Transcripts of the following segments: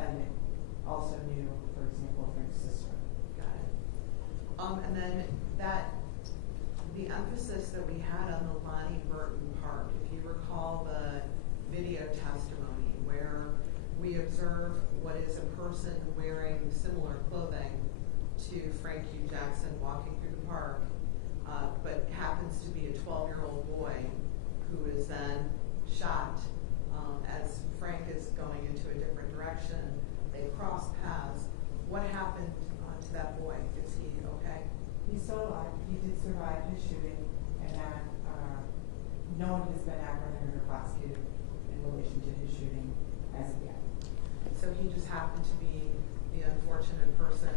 defendant also knew, for example, Frank's sister. Got it. And then the emphasis that we had on the Lonnie Burton Park, if you recall the video testimony where we observe what is a person wearing similar clothing to Frank Hugh Jackson walking through the park, but happens to be a 12-year-old boy who is then shot as Frank is going into a different direction. They cross paths. What happened to that boy? Is he okay? He's still alive. He did survive his shooting, and that no one has been apprehended or prosecuted in relation to his shooting as of yet. So he just happened to be the unfortunate person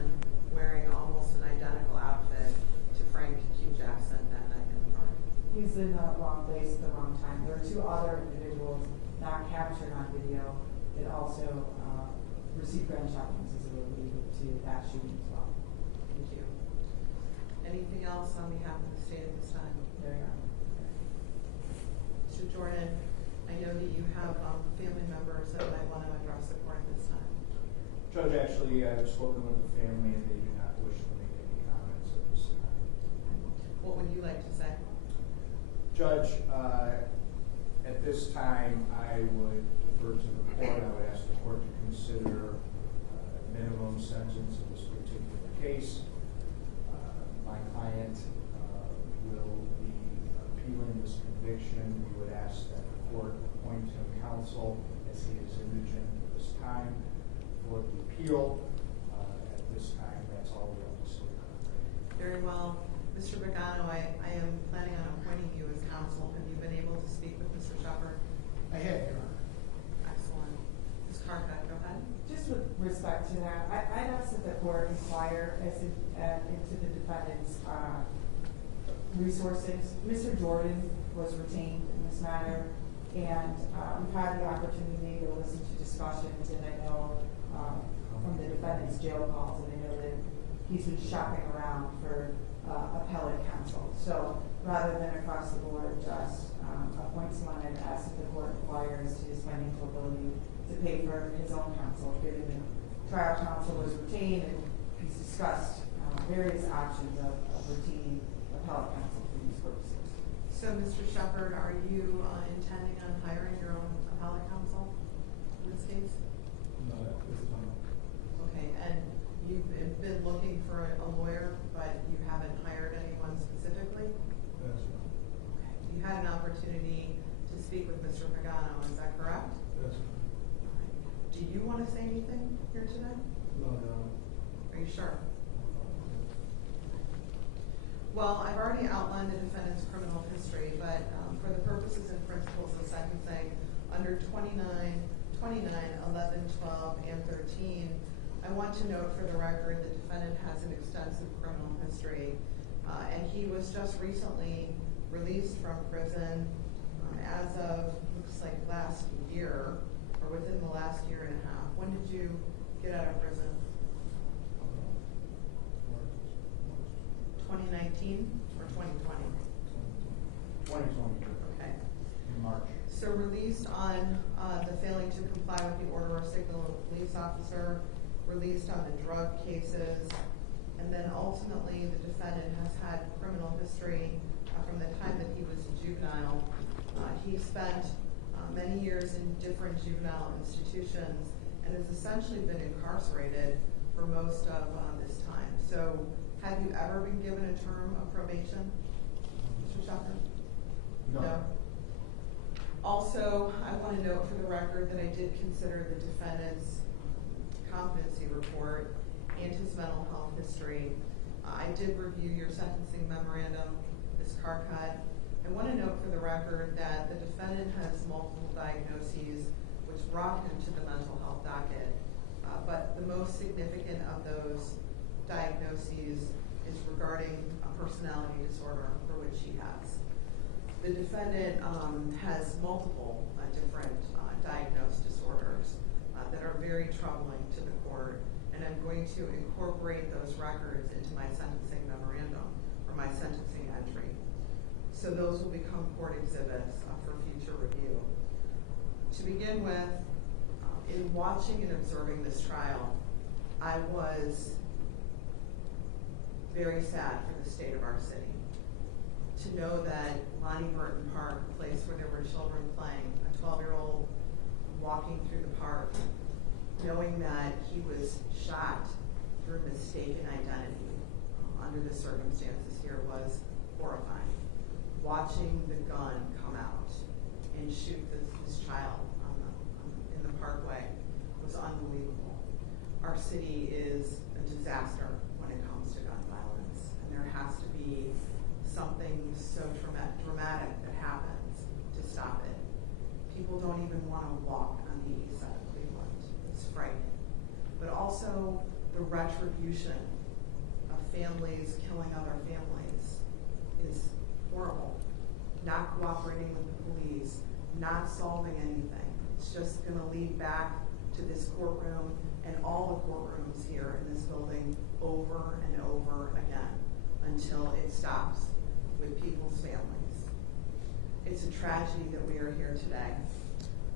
wearing almost an identical outfit to Frank Hugh Jackson that night in the park. He's in the wrong place at the wrong time. There are two other individuals not captured on video that also received gunshot wounds as related to that shooting as well. Thank you. Anything else on behalf of the state at this time? There you are. Mr. Jordan, I know that you have family members that might want to address the court at this time. Judge, actually, I've spoken with the family and they do not wish to make any comments at this time. What would you like to say? Judge, at this time, I would defer to the court. I would ask the court to consider minimum sentence in this particular case. My client will be appealing this conviction. We would ask that the court appoint him counsel as he is indigent at this time for the appeal. At this time, that's all we have to say. Very well. Mr. Pagano, I am planning on appointing you as counsel. Have you been able to speak with Mr. Shepard? I have, Your Honor. Excellent. Ms. Carcutt, go ahead. Just with respect to that, I'd ask that the court inquire into the defendant's resources. Mr. Jordan was retained in this matter, and we've had the opportunity to listen to discussions, and I know from the defendant's jail calls, and I know that he's been shopping around for appellate counsel. So rather than across the board just appoint someone, I'd ask that the court inquires to his financial ability to pay for his own counsel, given that trial counsel was retained and he's discussed various options of retaining appellate counsel for these purposes. So, Mr. Shepard, are you intending on hiring your own appellate counsel in this case? No, at this time. Okay, and you've been looking for a lawyer, but you haven't hired anyone specifically? That's right. Okay. You had an opportunity to speak with Mr. Pagano, is that correct? That's right. Do you want to say anything here today? No, no. Are you sure? Well, I've already outlined the defendant's criminal history, but for the purposes and principles of sentencing, under 29, 11, 12, and 13, I want to note for the record the defendant has an extensive criminal history, and he was just recently released from prison as of, looks like last year, or within the last year and a half. When did you get out of prison? 2019 or 2020? 2020. Okay. In March. So released on the failing to comply with the order or signal of a police officer, released on the drug cases, and then ultimately the defendant has had criminal history from the time that he was a juvenile. He spent many years in different juvenile institutions and has essentially been incarcerated for most of this time. So have you ever been given a term of probation, Mr. Shepard? No. Also, I want to note for the record that I did consider the defendant's competency report and his mental health history. I did review your sentencing memorandum, Ms. Carcutt. I want to note for the record that the defendant has multiple diagnoses which brought him to the mental health docket, but the most significant of those diagnoses is regarding a personality disorder for which he has. The defendant has multiple different diagnosed disorders that are very troubling to the court, and I'm going to incorporate those records into my sentencing memorandum or my sentencing entry. So those will become court exhibits for future review. To begin with, in watching and observing this trial, I was very sad for the state of our city. To know that Lonnie Burton Park, a place where there were children playing, a 12-year-old walking through the park, knowing that he was shot through mistaken identity under the circumstances here was horrifying. Watching the gun come out and shoot this child in the parkway was unbelievable. Our city is a disaster when it comes to gun violence, and there has to be something so dramatic that happens to stop it. People don't even want to walk on the east side of Cleveland. It's frightening. But also the retribution of families killing other families is horrible. Not cooperating with the police, not solving anything. It's just going to lead back to this courtroom and all the courtrooms here in this building over and over again until it stops with people's families. It's a tragedy that we are here today.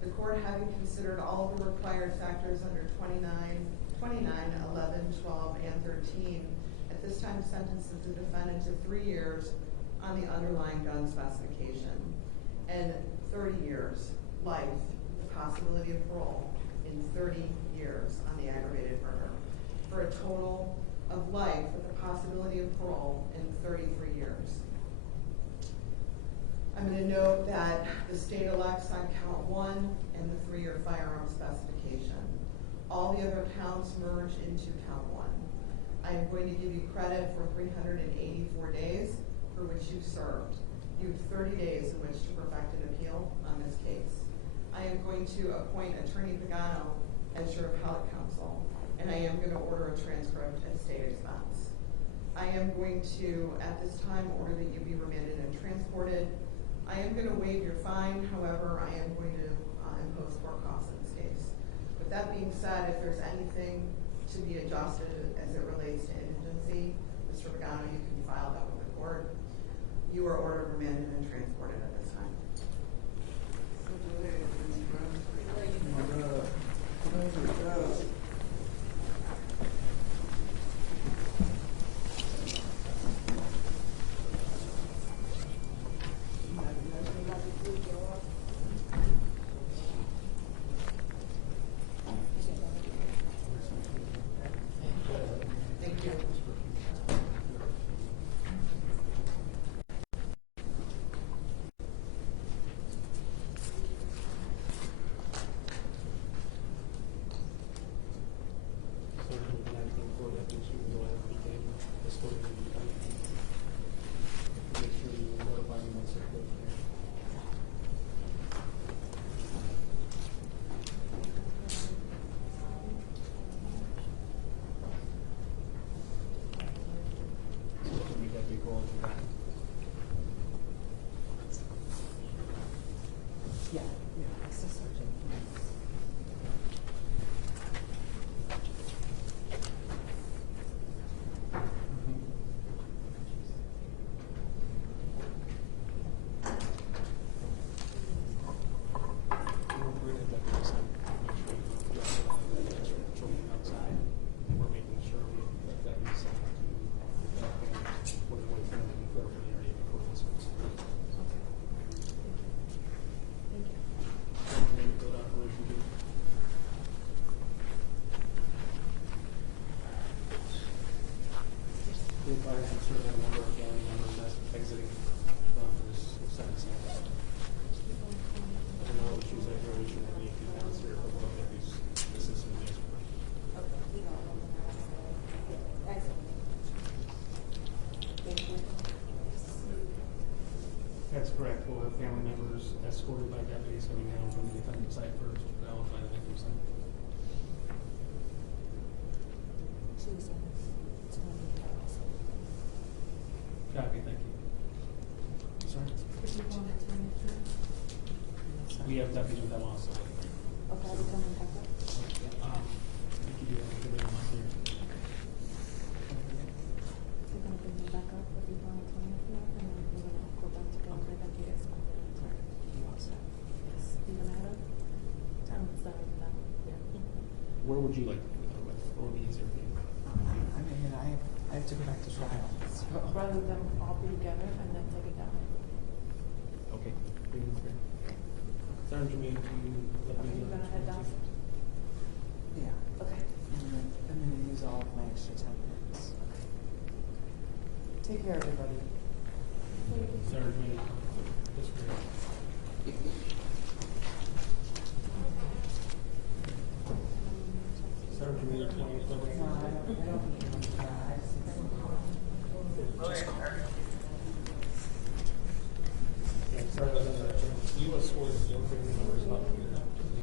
The court, having considered all of the required factors under 29, 11, 12, and 13, at this time sentences the defendant to 3 years on the underlying gun specification and 30 years life with the possibility of parole in 30 years on the aggravated murder, for a total of life with the possibility of parole in 33 years. I'm going to note that the state elects on count 1 and the 3-year firearm specification. All the other counts merge into count 1. I am going to give you credit for 384 days for which you served. You have 30 days in which to perfect an appeal on this case. I am going to appoint Attorney Pagano as your appellate counsel, and I am going to order a transcript at state expense. I am going to, at this time, order that you be remanded and transported. I am going to waive your fine, however, I am going to impose court costs in this case. With that being said, if there's anything to be adjusted as it relates to indigency, Mr. Pagano, you can file that with the court. You are ordered remanded and transported at this time. Thank you. That's correct. We'll have family members escorted by deputies coming down from the defendant site first to verify the victim's site. Copy, thank you. Sorry? We have deputies with them also. Okay, we come and back up. I think you do have to give them up here. We're gonna bring them back up, but we want to turn it now, and then we're gonna go back to Canada and get it. Sorry. You want that? Yes. You gonna have it? Sorry, no. Yeah. would you like to do that with? What would be easier for you? I mean, I have to go back to trial, so. Rather than all be together and then take it down. Okay. Sergeant Jermaine, do you let me Okay, know? you're gonna head down? Yeah. Okay. And then I'm gonna use all of my extra 10 minutes. Take care, everybody. Sergeant Jermaine, this way. Sergeant Jermaine, No, I don't need to. I just need some. Just call me.